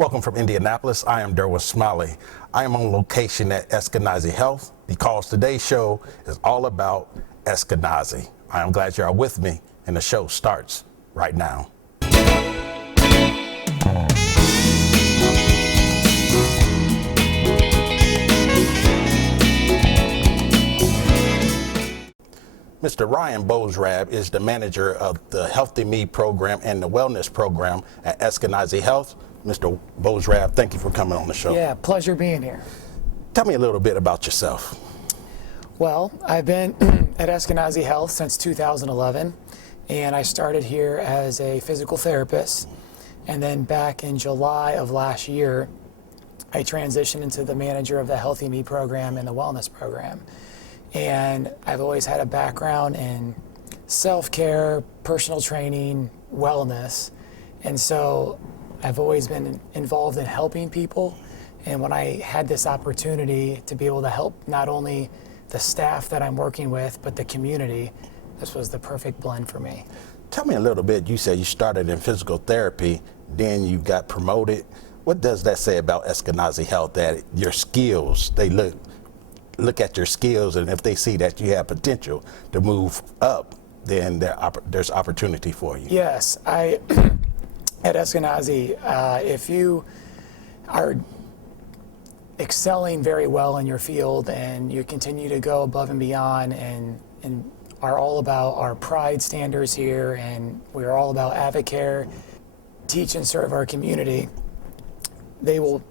Welcome from Indianapolis. I am Derwin Smiley. I am on location at Eskenazi Health because today's show is all about Eskenazi. I am glad you are with me, and the show starts right now. Mr. Ryan Bojrab is the manager of the Healthy Me program and the wellness program at Eskenazi Health. Mr. Bojrab, thank you for coming on the show. Yeah, pleasure being here. Tell me a little bit about yourself. Well, I've been at Eskenazi Health since 2011, and I started here as a physical therapist. And then back in July of last year, I transitioned into the manager of the Healthy Me program and the wellness program. And I've always had a background in self-care, personal training, wellness. And so I've always been involved in helping people. And when I had this opportunity to be able to help not only the staff that I'm working with, but the community, this was the perfect blend for me. Tell me a little bit. You said you started in physical therapy, then you got promoted. What does that say about Eskenazi Health, that your skills, they look at your skills, and if they see that you have potential to move up, then there's opportunity for you? Yes, at Eskenazi, if you are excelling very well in your field and you continue to go above and beyond and are all about our pride standards here, and we're all about advocate, teach and serve our community, they will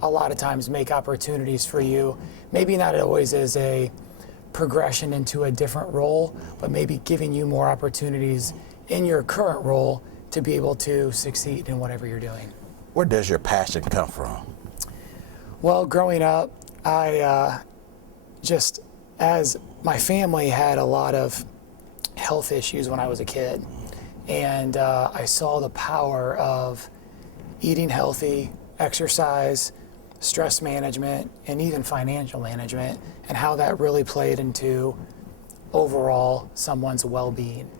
a lot of times make opportunities for you. Maybe not always as a progression into a different role, but maybe giving you more opportunities in your current role to be able to succeed in whatever you're doing. Where does your passion come from? Well, growing up, as my family had a lot of health issues when I was a kid, and I saw the power of eating healthy, exercise, stress management, and even financial management, and how that really played into overall someone's well-being.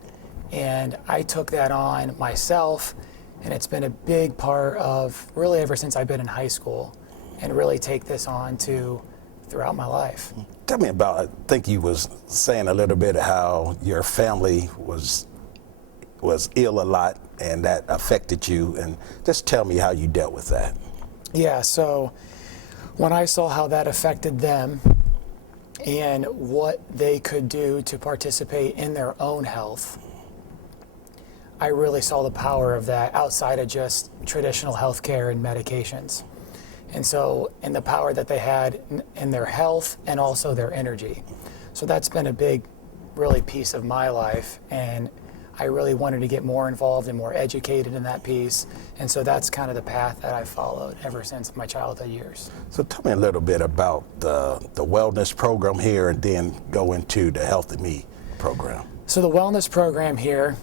And I took that on myself, and it's been a big part of really ever since I've been in high school, and really take this on to throughout my life. Tell me about, I think you was saying a little bit how your family was ill a lot and that affected you, and just tell me how you dealt with that. Yeah, so when I saw how that affected them and what they could do to participate in their own health, I really saw the power of that outside of just traditional healthcare and medications. And the power that they had in their health and also their energy. So that's been a big, really piece of my life. And I really wanted to get more involved and more educated in that piece. And so that's kind of the path that I've followed ever since my childhood years. So tell me a little bit about the wellness program here, and then go into the Healthy Me program. So the wellness program here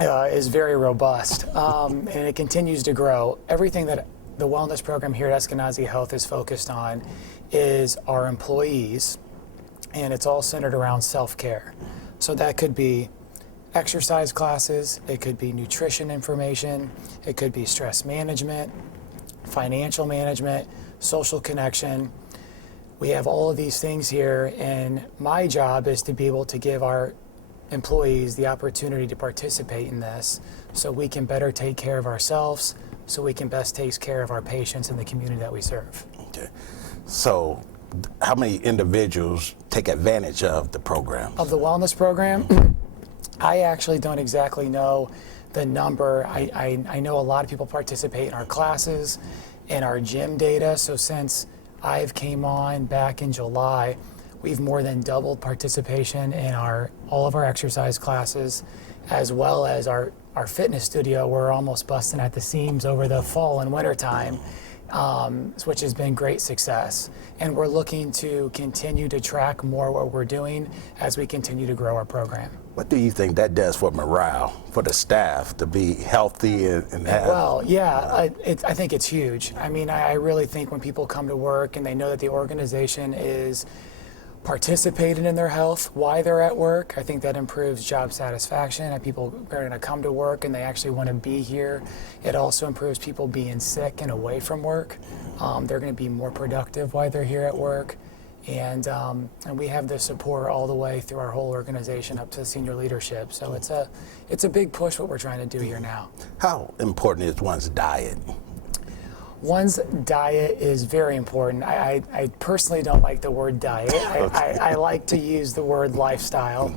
is very robust, and it continues to grow. Everything that the wellness program here at Eskenazi Health is focused on is our employees, and it's all centered around self-care. So that could be exercise classes, it could be nutrition information, it could be stress management, financial management, social connection. We have all of these things here, and my job is to be able to give our employees the opportunity to participate in this so we can better take care of ourselves, so we can best take care of our patients and the community that we serve. Okay. So how many individuals take advantage of the program? Of the wellness program? I actually don't exactly know the number. I know a lot of people participate in our classes, in our gym data. So since I've came on back in July, we've more than doubled participation in all of our exercise classes, as well as our fitness studio. We're almost busting at the seams over the fall and winter time, which has been great success. And we're looking to continue to track more what we're doing as we continue to grow our program. What do you think that does for morale, for the staff to be healthy and have? Well, yeah, I think it's huge. I mean, I really think when people come to work and they know that the organization is participated in their health while they're at work. I think that improves job satisfaction, and people are going to come to work and they actually want to be here. It also improves people being sick and away from work. They're going to be more productive while they're here at work. And we have the support all the way through our whole organization up to senior leadership. So it's a big push what we're trying to do here now. How important is one's diet? One's diet is very important. I personally don't like the word diet. I like to use the word lifestyle,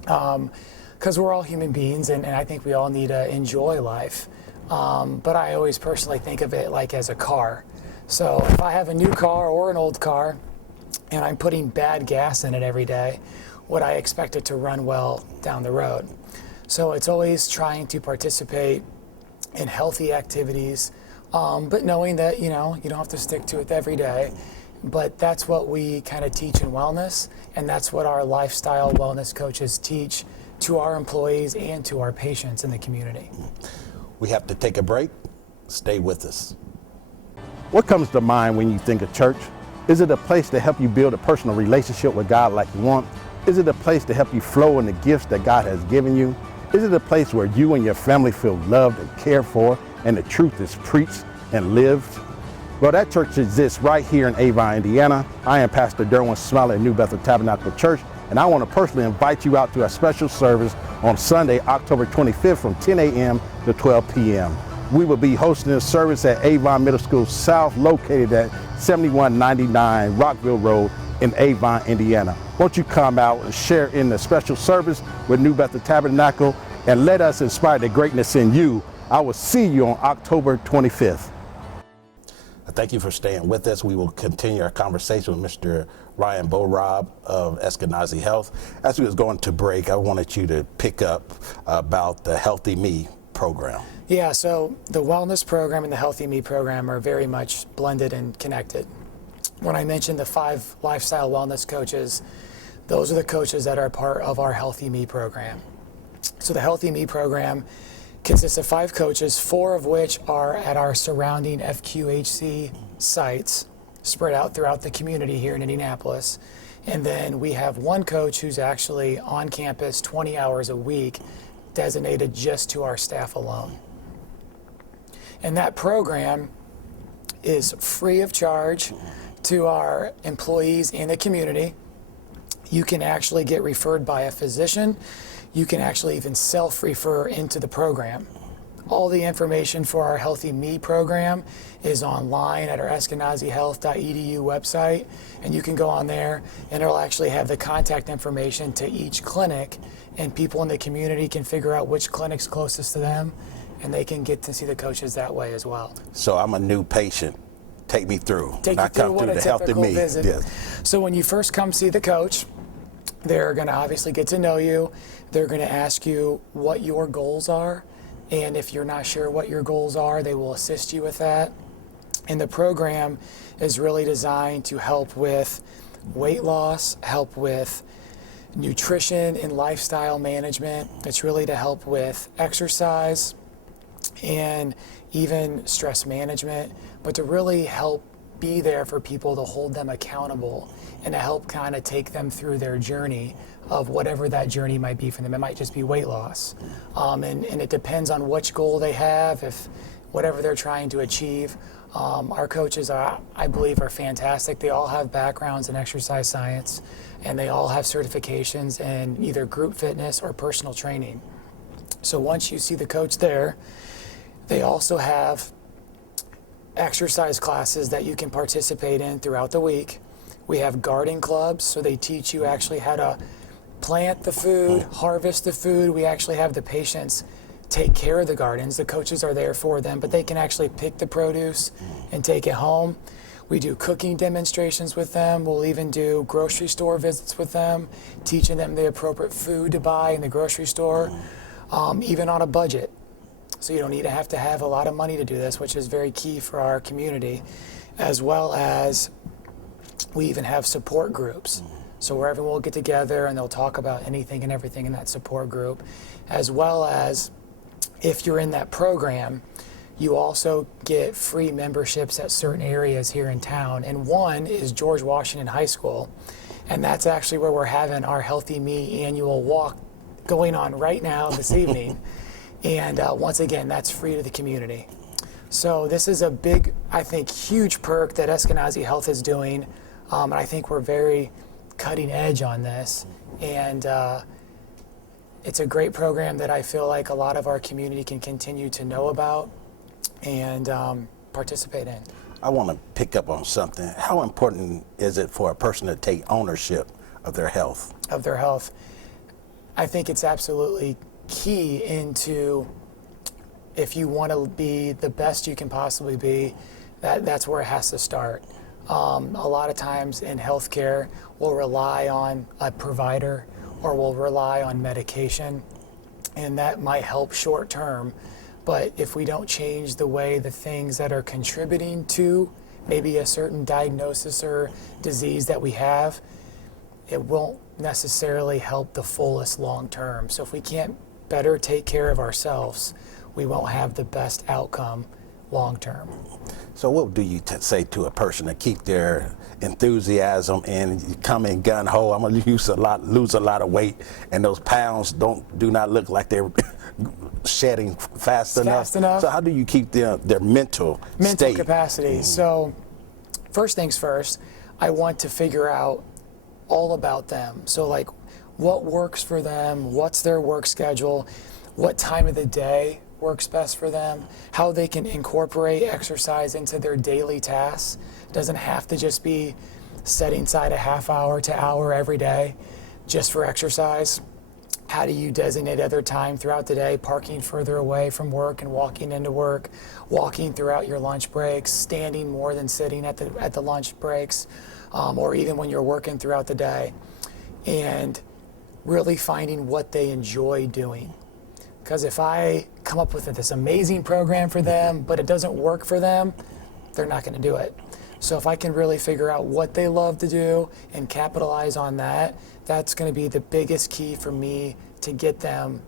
because we're all human beings, and I think we all need to enjoy life. But I always personally think of it like as a car. So if I have a new car or an old car, and I'm putting bad gas in it every day, would I expect it to run well down the road? So it's always trying to participate in healthy activities, but knowing that, you don't have to stick to it every day. But that's what we kind of teach in wellness, and that's what our lifestyle wellness coaches teach to our employees and to our patients in the community. We have to take a break. Stay with us. What comes to mind when you think of church? Is it a place to help you build a personal relationship with God like you want? Is it a place to help you flow in the gifts that God has given you? Is it a place where you and your family feel loved and cared for, and the truth is preached and lived? Well, that church exists right here in Avon, Indiana. I am Pastor Derwin Smiley at New Bethel Tabernacle Church, and I want to personally invite you out to a special service on Sunday, October 25th from 10 a.m. to 12 p.m. We will be hosting a service at Avon Middle School South, located at 7199 Rockville Road in Avon, Indiana. Won't you come out and share in the special service with New Bethel Tabernacle and let us inspire the greatness in you. I will see you on October 25th. Thank you for staying with us. We will continue our conversation with Mr. Ryan Bojrab of Eskenazi Health. As we was going to break, I wanted you to pick up about the Healthy Me program. Yeah, so the wellness program and the Healthy Me program are very much blended and connected. When I mentioned the 5 lifestyle wellness coaches, those are the coaches that are part of our Healthy Me program. So the Healthy Me program consists of 5 coaches, 4 of which are at our surrounding FQHC sites spread out throughout the community here in Indianapolis. And then we have 1 coach who's actually on campus 20 hours a week, designated just to our staff alone. And that program is free of charge to our employees in the community. You can actually get referred by a physician. You can actually even self-refer into the program. All the information for our Healthy Me program is online at our eskenazihealth.edu website, and you can go on there and it'll actually have the contact information to each clinic, and people in the community can figure out which clinic's closest to them, and they can get to see the coaches that way as well. So I'm a new patient. Take me through. Take you through what a typical visit. Yes. So when you first come see the coach, they're going to obviously get to know you. They're going to ask you what your goals are, and if you're not sure what your goals are, they will assist you with that. And the program is really designed to help with weight loss, help with nutrition and lifestyle management. It's really to help with exercise and even stress management, but to really help be there for people, to hold them accountable and to help kind of take them through their journey of whatever that journey might be for them. It might just be weight loss. And it depends on which goal they have, if whatever they're trying to achieve. Our coaches, I believe, are fantastic. They all have backgrounds in exercise science, and they all have certifications in either group fitness or personal training. So once you see the coach there, they also have exercise classes that you can participate in throughout the week. We have garden clubs, so they teach you actually how to plant the food, harvest the food. We actually have the patients take care of the gardens. The coaches are there for them, but they can actually pick the produce and take it home. We do cooking demonstrations with them. We'll even do grocery store visits with them, teaching them the appropriate food to buy in the grocery store, even on a budget. So you don't need to have a lot of money to do this, which is very key for our community, as well as we even have support groups. So where everyone will get together and they'll talk about anything and everything in that support group, as well as if you're in that program, you also get free memberships at certain areas here in town. And one is George Washington High School. And that's actually where we're having our Healthy Me annual walk going on right now this evening. And once again, that's free to the community. So this is a big, I think, huge perk that Eskenazi Health is doing. And I think we're very cutting edge on this. And it's a great program that I feel like a lot of our community can continue to know about and participate in. I want to pick up on something. How important is it for a person to take ownership of their health? Of their health. I think it's absolutely key into, if you want to be the best you can possibly be, that's where it has to start. A lot of times in healthcare, we'll rely on a provider or we'll rely on medication, and that might help short term. But if we don't change the way the things that are contributing to maybe a certain diagnosis or disease that we have, it won't necessarily help the fullest long term. So if we can't better take care of ourselves, we won't have the best outcome long term. So what do you say to a person to keep their enthusiasm and you come in gun ho? I'm gonna lose a lot of weight, and those pounds do not look like they're shedding fast enough. So how do you keep their mental state? Capacity. So first things first, I want to figure out all about them. So like what works for them, what's their work schedule, what time of the day works best for them, how they can incorporate exercise into their daily tasks. Doesn't have to just be setting aside a half hour to hour every day just for exercise. How do you designate other time throughout the day, parking further away from work and walking into work, walking throughout your lunch breaks, standing more than sitting at the lunch breaks, or even when you're working throughout the day, and really finding what they enjoy doing. Because if I come up with this amazing program for them, but it doesn't work for them, they're not going to do it. So if I can really figure out what they love to do and capitalize on that, that's going to be the biggest key for me to get them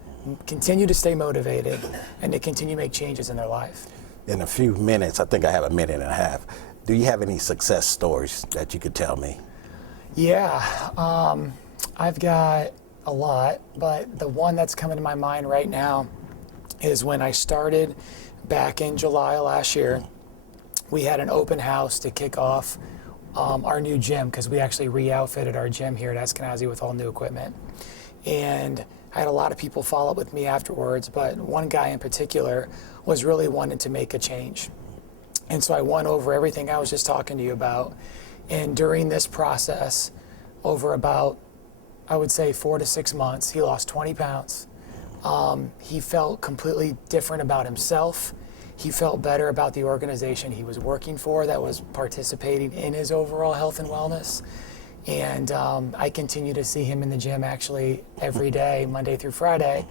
continue to stay motivated and to continue to make changes in their life. In a few minutes, I think I have a minute and a half, do you have any success stories that you could tell me? Yeah, I've got a lot, but the one that's coming to my mind right now is when I started back in July last year. We had an open house to kick off our new gym, because we actually re-outfitted our gym here at Eskenazi with all new equipment. And I had a lot of people follow up with me afterwards, but one guy in particular was really wanting to make a change. And so I went over everything I was just talking to you about. And during this process, over about, I would say 4 to 6 months, he lost 20 pounds. He felt completely different about himself. He felt better about the organization he was working for that was participating in his overall health and wellness. And I continue to see him in the gym actually every day, Monday through Friday.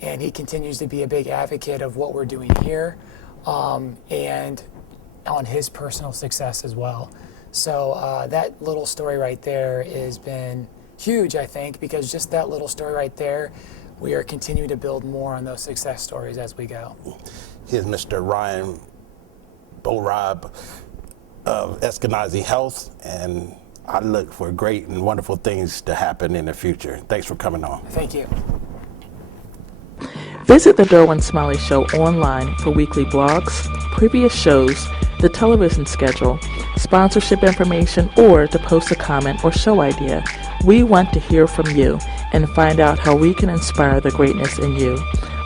And he continues to be a big advocate of what we're doing here and on his personal success as well. So that little story right there has been huge, I think, because just that little story right there, we are continuing to build more on those success stories as we go. Here's Mr. Ryan Bojrab of Eskenazi Health, and I look for great and wonderful things to happen in the future. Thanks for coming on. Thank you. Visit the Derwin Smiley Show online for weekly blogs, previous shows, the television schedule, sponsorship information, or to post a comment or show idea. We want to hear from you and find out how we can inspire the greatness in you.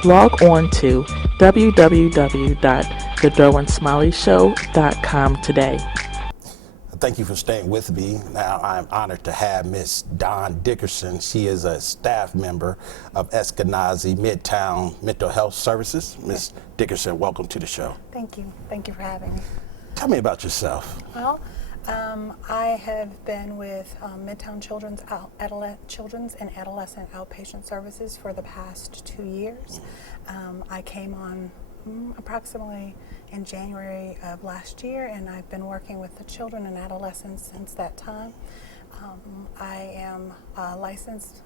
Log on to www.thederwinsmileyshow.com today. Thank you for staying with me. Now I'm honored to have Miss Dawn Dickerson. She is a staff member of Eskenazi Midtown Mental Health Services. Miss Dickerson, welcome to the show. Thank you. Thank you for having me. Tell me about yourself. Well, I have been with Midtown Children's and Adolescent Outpatient Services for the past 2 years. I came on approximately in January of last year, and I've been working with the children and adolescents since that time. I am a licensed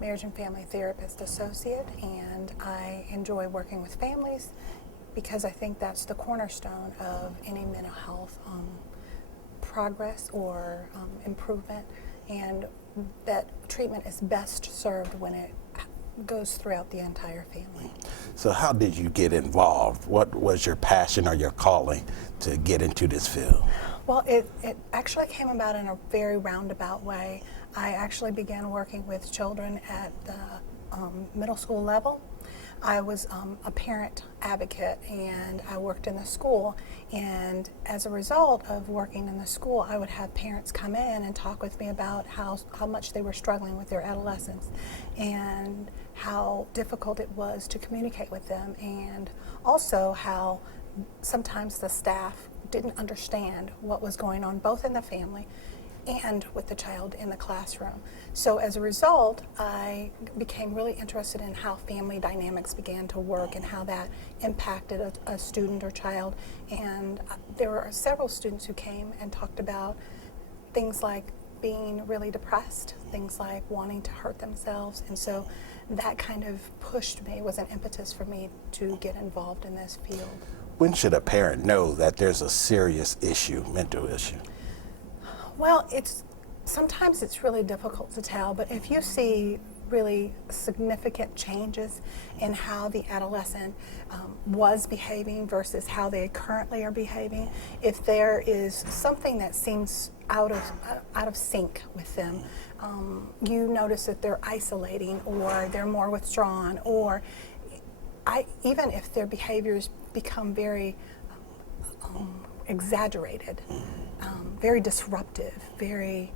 marriage and family therapist associate, and I enjoy working with families because I think that's the cornerstone of any mental health progress or improvement. And that treatment is best served when it goes throughout the entire family. So how did you get involved? What was your passion or your calling to get into this field? Well, it actually came about in a very roundabout way. I actually began working with children at the middle school level. I was a parent advocate, and I worked in the school, and as a result of working in the school, I would have parents come in and talk with me about how much they were struggling with their adolescents and how difficult it was to communicate with them, and also how sometimes the staff didn't understand what was going on both in the family and with the child in the classroom. So as a result, I became really interested in how family dynamics began to work and how that impacted a student or child. And there were several students who came and talked about things like being really depressed, things like wanting to hurt themselves. And so that kind of pushed me, was an impetus for me to get involved in this field. When should a parent know that there's a serious issue, mental issue? Well, sometimes it's really difficult to tell, but if you see really significant changes in how the adolescent was behaving versus how they currently are behaving, if there is something that seems out of sync with them, you notice that they're isolating or they're more withdrawn, or even if their behaviors become very exaggerated, very disruptive, very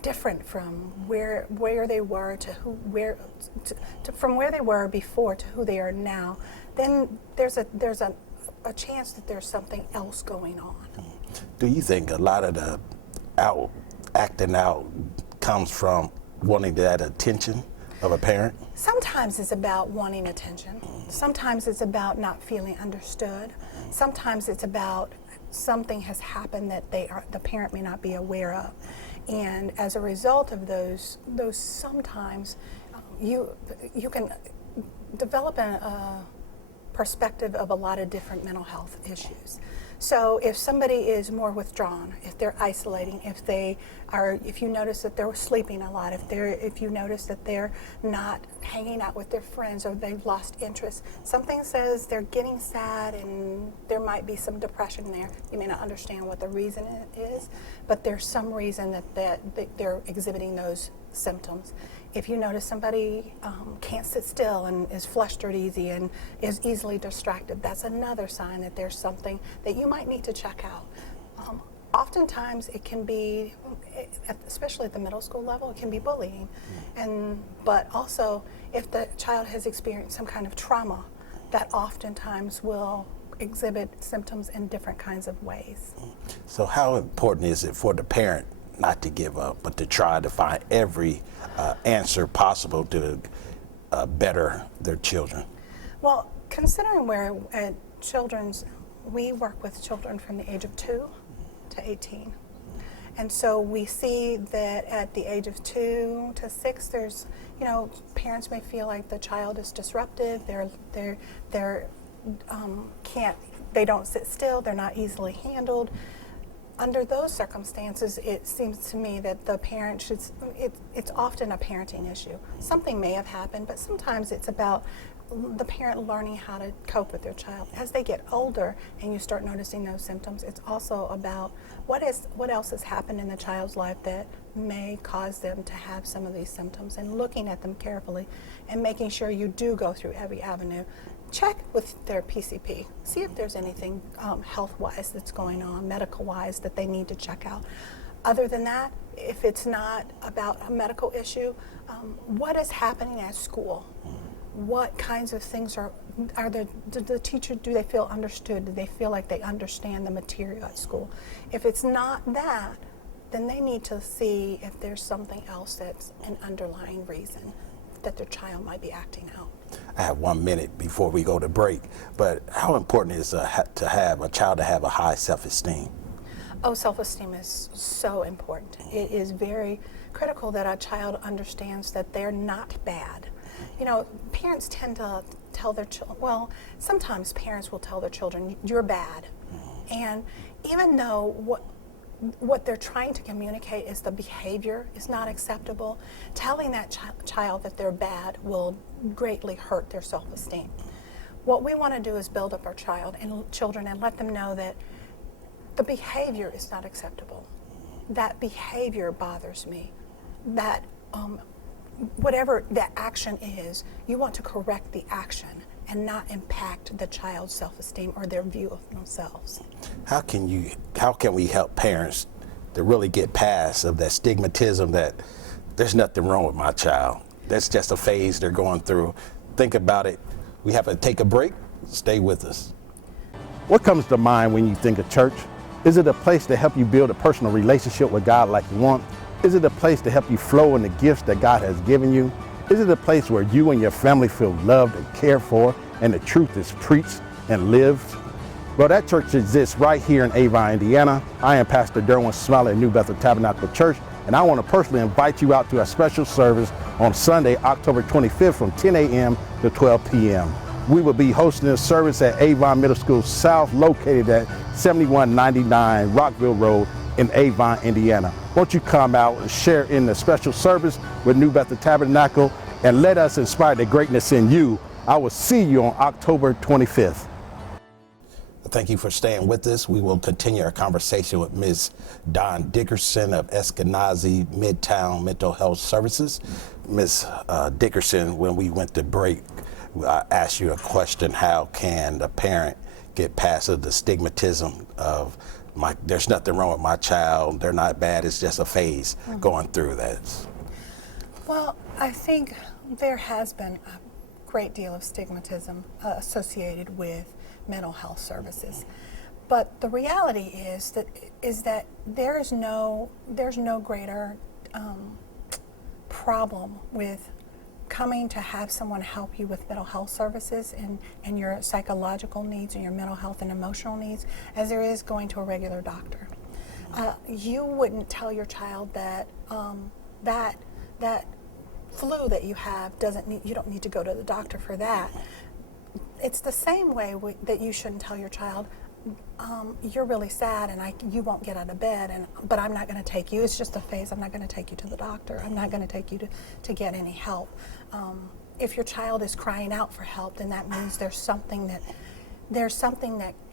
different from where they were from where they were before to who they are now, then there's a chance that there's something else going on. Do you think a lot of the acting out comes from wanting that attention of a parent? Sometimes it's about wanting attention. Sometimes it's about not feeling understood. Sometimes it's about something has happened that the parent may not be aware of. And as a result of those sometimes you can develop a perspective of a lot of different mental health issues. So if somebody is more withdrawn, if they're isolating, if you notice that they're sleeping a lot, if you notice that they're not hanging out with their friends or they've lost interest, something says they're getting sad and there might be some depression there. You may not understand what the reason is, but there's some reason that they're exhibiting those symptoms. If you notice somebody can't sit still and is flustered easy and is easily distracted, that's another sign that there's something that you might need to check out. Oftentimes it can be, especially at the middle school level, it can be bullying. But also if the child has experienced some kind of trauma, that oftentimes will exhibit symptoms in different kinds of ways. So how important is it for the parent not to give up, but to try to find every answer possible to better their children? Well, considering we're at we work with children from the age of 2 to 18. And so we see that at the age of 2 to 6, there's, parents may feel like the child is disruptive, they don't sit still, they're not easily handled. Under those circumstances, it seems to me that the parent it's often a parenting issue. Something may have happened, but sometimes it's about the parent learning how to cope with their child. As they get older and you start noticing those symptoms, it's also about what else has happened in the child's life that may cause them to have some of these symptoms, and looking at them carefully and making sure you do go through every avenue. Check with their PCP. See if there's anything health-wise that's going on, medical-wise, that they need to check out. Other than that, if it's not about a medical issue, what is happening at school? What kinds of things the teacher, do they feel understood? Do they feel like they understand the material at school? If it's not that, then they need to see if there's something else that's an underlying reason that their child might be acting out. I have 1 minute before we go to break, but how important is to have a child to have a high self-esteem? Oh, self-esteem is so important. It is very critical that a child understands that they're not bad. Parents tend to tell their children, well, sometimes parents will tell their children, you're bad. And even though what they're trying to communicate is the behavior is not acceptable. Telling that child that they're bad will greatly hurt their self-esteem. What we want to do is build up our children and let them know that the behavior is not acceptable. That behavior bothers me. That whatever that action is, you want to correct the action and not impact the child's self-esteem or their view of themselves. How can we help parents to really get past of that stigmatism that there's nothing wrong with my child? That's just a phase they're going through. Think about it. We have to take a break. Stay with us. What comes to mind when you think of church? Is it a place to help you build a personal relationship with God like you want? Is it a place to help you flow in the gifts that God has given you? Is it a place where you and your family feel loved and cared for and the truth is preached and lived? Well, that church exists right here in Avon, Indiana. I am Pastor Derwin Smiley at New Bethel Tabernacle Church, and I want to personally invite you out to a special service on Sunday, October 25th from 10 a.m. to 12 p.m. We will be hosting a service at Avon Middle School South, located at 7199 Rockville Road in Avon, Indiana. Won't you come out and share in the special service with New Bethel Tabernacle and let us inspire the greatness in you. I will see you on October 25th. Thank you for staying with us. We will continue our conversation with Ms. Dawn Dickerson of Eskenazi Midtown Mental Health Services. Ms. Dickerson, when we went to break, I asked you a question: how can a parent get past the stigmatism of there's nothing wrong with my child, they're not bad, it's just a phase going through that? Well, I think there has been a great deal of stigmatism associated with mental health services. But the reality is that there's no greater problem with coming to have someone help you with mental health services and your psychological needs and your mental health and emotional needs as there is going to a regular doctor. You wouldn't tell your child that that flu that you have you don't need to go to the doctor for that. It's the same way that you shouldn't tell your child, you're really sad and you won't get out of bed, but I'm not going to take you. It's just a phase. I'm not going to take you to the doctor. I'm not going to take you to get any help. If your child is crying out for help, then that means there's something that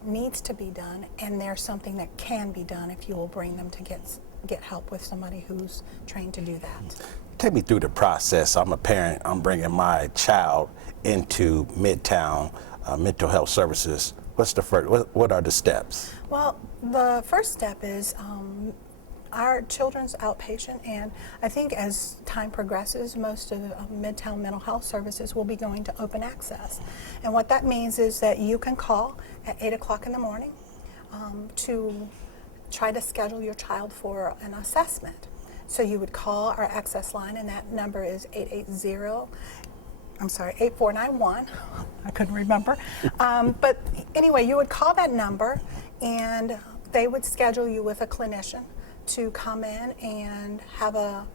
needs to be done, and there's something that can be done if you will bring them to get help with somebody who's trained to do that. Take me through the process. I'm a parent. I'm bringing my child into Midtown Mental Health Services. What's the first? What are the steps? Well, the first step is our children's outpatient, and I think as time progresses, most of Midtown Mental Health Services will be going to open access. And what that means is that you can call at 8 o'clock in the morning to try to schedule your child for an assessment. So you would call our access line, and that number is 8491. I couldn't remember. But anyway, you would call that number, and they would schedule you with a clinician to come in and have an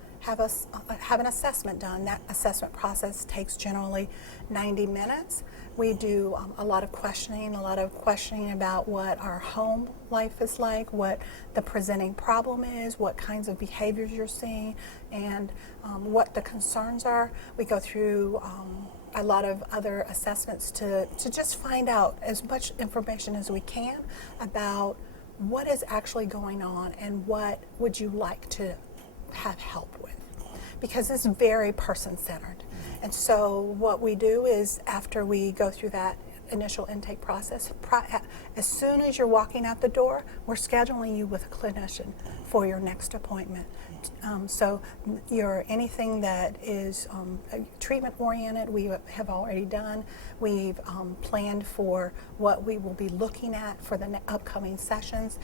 assessment done. That assessment process takes generally 90 minutes. We do a lot of questioning about what our home life is like, what the presenting problem is, what kinds of behaviors you're seeing, and what the concerns are. We go through a lot of other assessments to just find out as much information as we can about what is actually going on and what would you like to have help with, because it's very person-centered. And so what we do is, after we go through that initial intake process, as soon as you're walking out the door, we're scheduling you with a clinician for your next appointment. So anything that is treatment oriented, we have already done. We've planned for what we will be looking at for the upcoming sessions,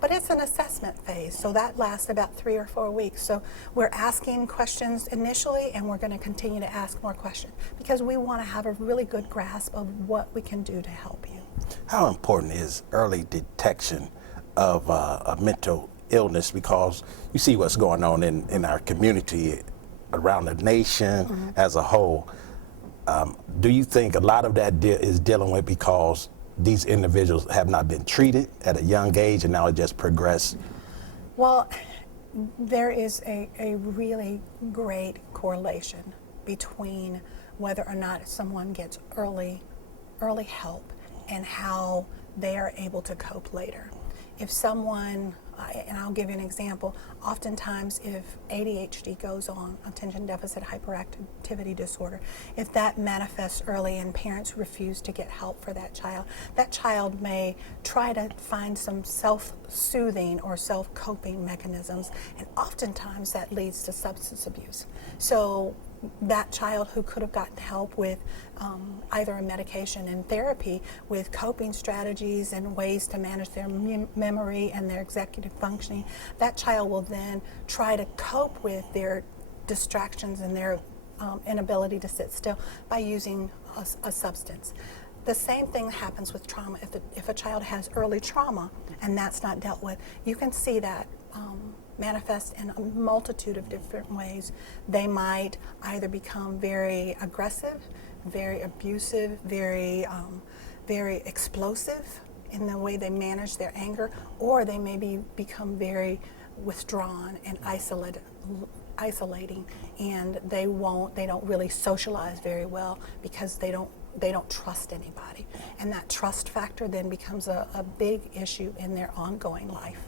but it's an assessment phase, so that lasts about 3 or 4 weeks. So we're asking questions initially, and we're going to continue to ask more questions because we want to have a really good grasp of what we can do to help you. How important is early detection of a mental illness, because you see what's going on in our community, around the nation as a whole? Do you think a lot of that is dealing with because these individuals have not been treated at a young age and now it just progressed? Well, there is a really great correlation between whether or not someone gets early help and how they are able to cope later. If someone, and I'll give you an example, oftentimes if ADHD goes on, attention deficit hyperactivity disorder, if that manifests early and parents refuse to get help for that child may try to find some self-soothing or self-coping mechanisms, and oftentimes that leads to substance abuse. So that child who could have gotten help with either a medication and therapy with coping strategies and ways to manage their memory and their executive functioning, that child will then try to cope with their distractions and their inability to sit still by using a substance. The same thing happens with trauma. If a child has early trauma and that's not dealt with, you can see that manifest in a multitude of different ways. They might either become very aggressive, very abusive, very explosive in the way they manage their anger, or they may become very withdrawn and isolating, and they don't really socialize very well because they don't trust anybody, and that trust factor then becomes a big issue in their ongoing life.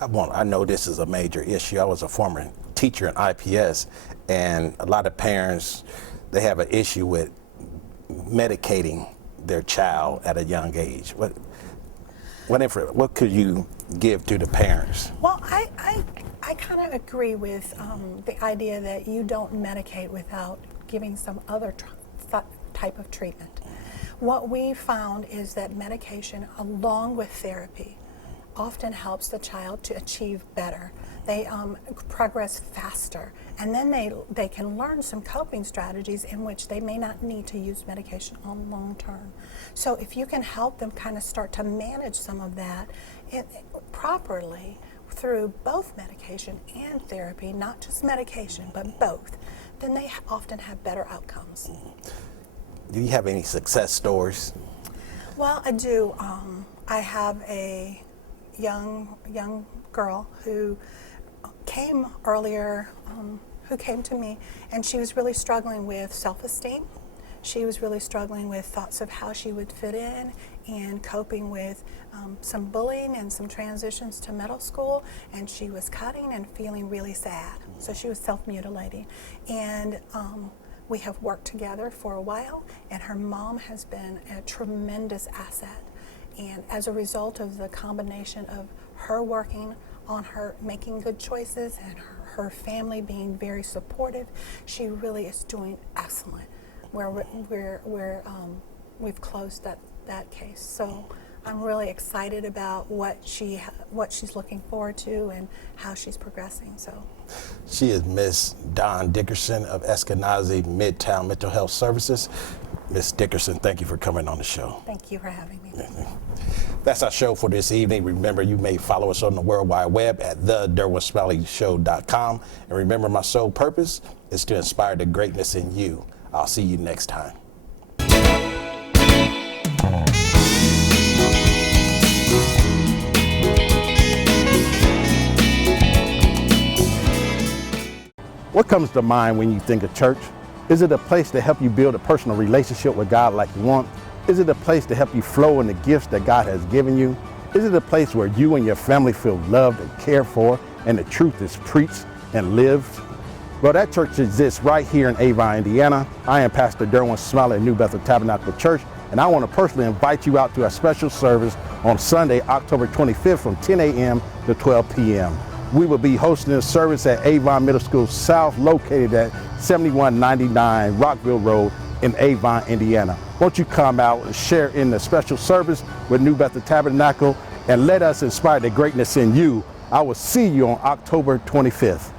I know this is a major issue. I was a former teacher in IPS, and a lot of parents, they have an issue with medicating their child at a young age. What could you give to the parents? Well, I kind of agree with the idea that you don't medicate without giving some other type of treatment. What we found is that medication, along with therapy, often helps the child to achieve better. They progress faster, and then they can learn some coping strategies in which they may not need to use medication on long term. So if you can help them kind of start to manage some of that properly through both medication and therapy, not just medication, but both, then they often have better outcomes. Do you have any success stories? Well, I do. I have a young girl who came earlier, who came to me, and she was really struggling with self-esteem. She was really struggling with thoughts of how she would fit in and coping with some bullying and some transitions to middle school, and she was cutting and feeling really sad. So she was self-mutilating. And we have worked together for a while, and her mom has been a tremendous asset. And as a result of the combination of her working on her making good choices and her family being very supportive, she really is doing excellent. We've closed that case. So I'm really excited about what she's looking forward to and how she's progressing. So she is Miss Dickerson of Eskenazi Midtown Mental Health Services. Miss Dickerson, thank you for coming on the show. Thank you for having me. That's our show for this evening. Remember, you may follow us on the World Wide Web at thederwinsmiley.com. And remember, my sole purpose is to inspire the greatness in you. I'll see you next time. What comes to mind when you think of church? Is it a place to help you build a personal relationship with God like you want? Is it a place to help you flow in the gifts that God has given you? Is it a place where you and your family feel loved and cared for and the truth is preached and lived? Well, that church exists right here in Avon, Indiana. I am Pastor Derwin Smiley at New Bethel Tabernacle Church, and I want to personally invite you out to a special service on Sunday, October 25th from 10 a.m. to 12 p.m. We will be hosting a service at Avon Middle School South, located at 7199 Rockville Road in Avon, Indiana. Won't you come out and share in the special service with New Bethel Tabernacle and let us inspire the greatness in you. I will see you on October 25th.